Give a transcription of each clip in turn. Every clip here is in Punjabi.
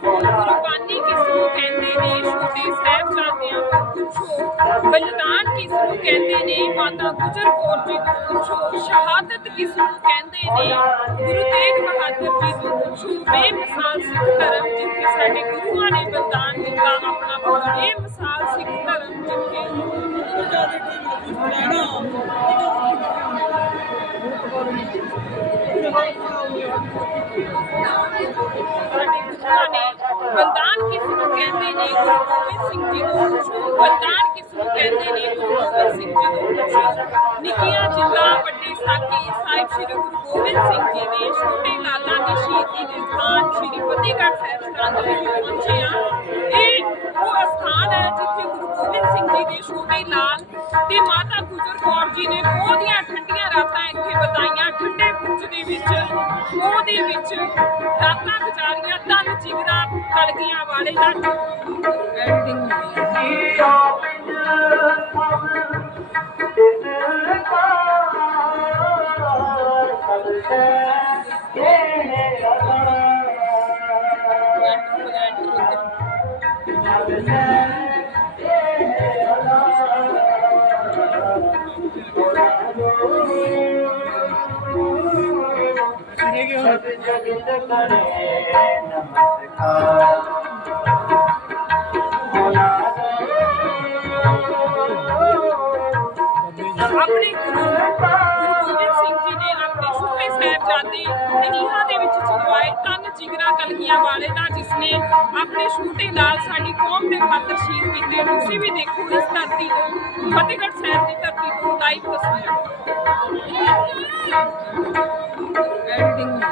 ਕੁਰਬਾਨੀ ਕਿਸ ਨੂੰ ਕਹਿੰਦੇ ਨੇ ਛੋਟੇ ਸਾਹਿਬਜ਼ਾਦਿਆਂ ਤੋਂ ਪੁੱਛੋ ਬਲਿਦਾਨ ਕਿਸ ਨੂੰ ਕਹਿੰਦੇ ਨੇ ਮਾਤਾ ਗੁਜਰ ਕੌਰ ਜੀ ਤੋਂ ਪੁੱਛੋ ਸ਼ਹਾਦਤ ਕਿਸ ਨੂੰ ਕਹਿੰਦੇ ਨੇ ਗੁਰੂ ਤੇਗ ਬਹਾਦਰ ਜੀ ਤੋਂ ਪੁੱਛੋ ਬੇਮਿਸਾਲ ਸਿੱਖ ਧਰਮ ਜਿੱਥੇ ਸਾਡੇ ਗੁਰੂਆਂ ਨੇ ਬਲਿਦਾਨ ਦਿੱਤਾ ਆਪਣਾ ਬੇਮਿਸਾਲ ਸਿੱਖ ਧਰਮ ਜਿੱਥੇ ਸਾਡੇ ਗੁਰੂਆਂ ਨੇ ਬਲਿਦਾਨ ਕਿਸ ਨੂੰ ਕਹਿੰਦੇ ਨੇ ਗੁਰੂ ਗੋਬਿੰਦ ਸਿੰਘ ਜੀ ਨੂੰ ਪੁੱਛੋ ਕਿਸ ਨੂੰ ਕਹਿੰਦੇ ਨੇ ਗੁਰੂ ਗੋਬਿੰਦ ਸਿੰਘ ਜੀ ਨੂੰ ਨਿੱਕੀਆਂ ਜਿੰਦਾਂ ਵੱਡੇ ਸਾਥੀ ਸਾਹਿਬ ਸ੍ਰੀ ਗੁਰੂ ਗੋਬਿੰਦ ਸਿੰਘ ਜੀ ਦੇ ਛੋਟੇ ਲਾਲਾਂ ਦੀ ਸ਼ਹੀਦੀ ਦੇ ਸਥਾਨ ਸ੍ਰੀ ਫਤਿਹਗੜ੍ਹ ਸਾਹਿਬ ਸਥਾਨ ਦੇ ਪਹੁੰਚੇ ਆ ਇਹ ਉਹ ਸਥਾਨ ਹੈ ਜਿੱਥੇ ਗੁਰੂ ਗੋਬਿੰਦ ਸਿੰਘ ਜੀ ਦੇ ਛੋਟੇ ਲਾਲ ਤੇ ਮਾਤਾ ਗੁਜਰ ਕੌਰ ਜੀ ਨੇ ਮੋਹ ਦੇ ਵਿੱਚ ਰਾਤਾਂ ਗੁਜ਼ਾਰੀਆਂ ਤਨ ਜਿਗਰਾ ਕਲਗੀਆਂ ਵਾਲੇ ਦਾ ਆਪਣੇ ਗੁਰੂ ਗੁਰੂ ਗੋਬਿੰਦ ਸਿੰਘ ਜੀ ਨੇ ਆਪਣੇ ਛੋਟੇ ਸਾਹਿਬਜ਼ਾਦੇ ਨਹੀਂਹਾਂ ਦੇ ਵਿੱਚ ਚਲਵਾਏ ਤਨ ਜਿਗਰਾ ਕਲਗੀਆਂ ਵਾਲੇ ਦਾ ਜਿਸ ਨੇ ਆਪਣੇ ਛੋਟੇ ਨਾਲ ਸਾਡੀ ਕੌਮ ਦੇ ਖਾਤਰ ਸ਼ਹੀਦ ਕੀਤੇ ਤੁਸੀਂ ਵੀ ਦੇਖੋ ਇਸ ਧਰਤੀ ਤੋਂ ਫਤਿਹਗੜ੍ਹ ਸਾਹਿਬ ਦੀ ਧਰਤੀ ਤੋਂ ਲਾਈਵ ਤਸਵੀਰਾਂ ਐਡਿਟਿੰਗ ਹੋਈ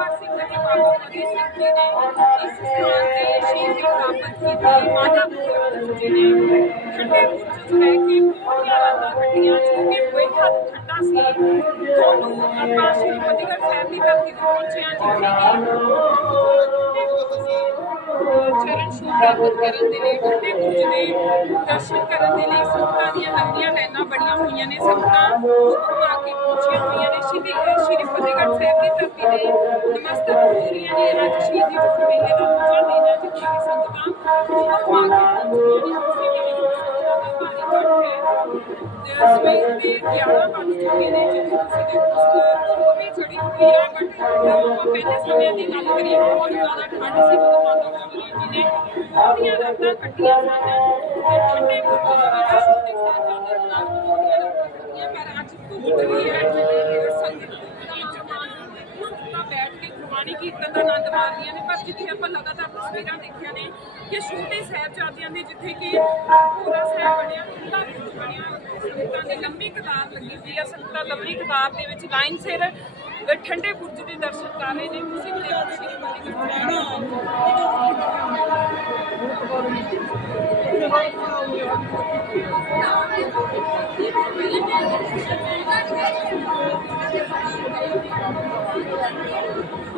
ਬਾਬਾ ਸਿੰਘ ਅਤੇ ਬਾਬਾ ਫਤਿਹ ਸਿੰਘ ਜੀ ਨੇ ਇਸ ਸਥਾਨ ਤੇ ਸ਼ਹੀਦੀ ਪ੍ਰਾਪਤ ਕੀਤੀ। ਮਾਤਾ ਗੁਜਰ ਜੀ ਨੇ ਠੰਡੇ ਬੁਰਜ 'ਚ ਰਹਿ ਕੇ ਬਹੁਤੀਆਂ ਰਾਤਾਂ ਕੱਟੀਆਂ ਜੋ ਕਿ ਬੇਹੱਦ ਠੰਡਾ ਸੀ। ਤੁਹਾਨੂੰ ਆਪਾਂ ਸ਼੍ਰੀ ਫਤਿਹਗੜ੍ਹ ਸਾਹਿਬ ਦੀ ਧਰਤੀ ਤੇ ਪਹੁੰਚਿਆ ਹਾਂ, ਜਿੱਥੇ ਕਿ ਚਰਨ ਛੂਹ ਪ੍ਰਾਪਤ ਕਰਨ ਦੇ ਲਈ ਠੰਡੇ ਬੁਰਜ ਦੇ ਦਰਸ਼ਨ ਕਰਨ ਦੇ ਲਈ ਸੰਗਤਾਂ ਦੀਆਂ ਲੰਬੀਆਂ ਲਾਈਨਾਂ ਬਣੀਆਂ ਹੋਈਆਂ ਨੇ। ਸੰਗਤਾਂ ਉੱਪਰ ਆ ਕੇ ਪਹੁੰਚੀਆਂ ਹੋਈਆਂ ਨੇ। ਸ਼੍ਰੀ ਸ਼੍ਰੀ ਫਤਿਹਗੜ੍ਹ ਸਾਹਿਬ ਦੀ ਧਰਤੀ ਤੇ ਨਮਸਤਕ ਹੋ ਰਹੀਆਂ ਨੇ ਅੱਜ ਸ਼ਹੀਦੀ ਜੋੜ ਮੇਲੇ ਦਾ ਦੂਜਾ ਦਿਨ ਹੈ ਜਿੱਥੇ ਸੰਗਤਾਂ ਉੱਪਰ ਆ ਕੇ ਪਹੁੰਚੀਆਂ ਨੇ। ਤੁਸੀਂ ਵੀ ਦੇਖੋ ਸੰਗਤਾਂ ਤੇ 11 ਵੱਜ ਚੁੱਕੇ ਨੇ ਜਿੱਥੇ ਤੁਸੀਂ ਦੇਖੋ ਧੁੱਪ ਵੀ ਚੜੀ ਹੋਈ ਹੈ ਬਟ ਪਹਿਲੇ ਸਮੇਂ ਦੀ ਗੱਲ ਕਰੀਏ ਬਹੁਤ ਜ਼ਿਆਦਾ ਠੰਡ ਸੀ ਜਦੋਂ ਮਾਤਾ ਗੁਜਰੀ ਜੀ ਨੇ ਬਹੁਤੀਆਂ ਰਾਤਾਂ ਕੱਟੀਆਂ ਸਨ ਤੇ ਠੰਡੇ ਬੁਰਜ ਦੇ ਵਿੱਚ ਛੋਟੇ ਸਾਹਿਬਜ਼ਾਦੇ ਦੇ ਨਾਲ ਬਹੁਤੀਆਂ ਪਰ ਅੱਜ ਧੁੱਪ ਵੀ ਹੈ ਤੇ ਸੰਗਤ ਸੰਗਤਾਂ ਬੈਠ ਕੇ ਗੁਰਬਾਣੀ ਕੀਰਤਨ ਦਾ ਆਨੰਦ ਮਾਣਦੀਆਂ ਨੇ ਜਿੱਥੇ ਆਪਾਂ ਲਗਾਤਾਰ ਤਸਵੀਰਾਂ ਦੇਖੀਆਂ ਨੇ ਕਿ ਛੋਟੇ ਸਾਹਿਬਜ਼ਾਦਿਆਂ ਦੇ ਜਿੱਥੇ ਕਿ ਪੂਰਾ ਸਾਹਿਬ ਬਣਿਆ ਖੁੱਲਾ ਬੁਰਜ ਬਣਿਆ ਸੰਗਤਾਂ ਦੀ ਲੰਬੀ ਕਤਾਰ ਲੱਗੀ ਹੋਈ ਆ ਸੰਗਤਾਂ ਲੰਬੀ ਕਤਾਰ ਦੇ ਵਿੱਚ ਲਾਈਨ ਸਿਰ ਠੰਡੇ ਬੁਰਜ ਦੇ ਦਰਸ਼ਨ ਕਰ ਰਹੇ ਨੇ। ਤੁਸੀਂ ਵੀ ਦੇਖੋ ਸ਼੍ਰੀ ਫਤਿਹਗੜ੍ਹ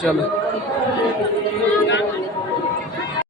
चलो